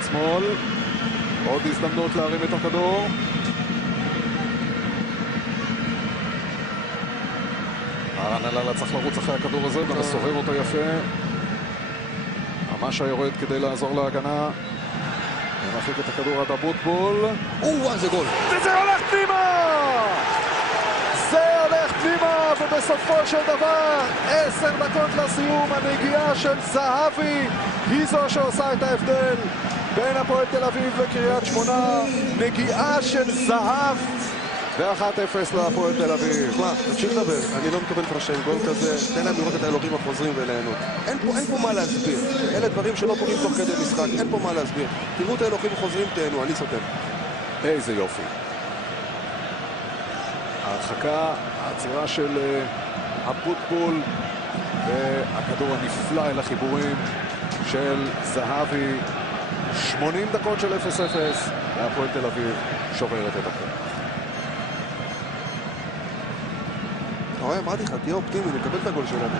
שמאל, עוד הזדמנות להרים את הכדור. הרנללה צריך לרוץ אחרי הכדור הזה, גם מסובב אותו יפה. ממש היורד כדי לעזור להגנה. ומרחיק את הכדור עד אבוטבול. זה גול. וזה הולך פנימה! זה הולך פנימה, ובסופו של דבר 10 דקות לסיום, הנגיעה של זהבי היא זו שעושה את ההבדל בין הפועל תל אביב לקריית שמונה. נגיעה של זהב ו-1-0 להפועל תל אביב. מה, תמשיך לדבר, אני לא מקבל פרשן גול כזה, תן להם לראות את האלוהים החוזרים וליהנות. אין פה מה להסביר, אלה דברים שלא קורים תוך כדי משחק, אין פה מה להסביר. תראו את האלוהים החוזרים, תהנו, אני סותם. איזה יופי. ההרחקה, העצירה של אבוטבול, והכדור הנפלא אל החיבורים של זהבי. 80 דקות של 0-0, והפועל תל אביב שוברת את הכדור. אמרתי לך, תהיה אופטימי, נקבל את הגול שלנו.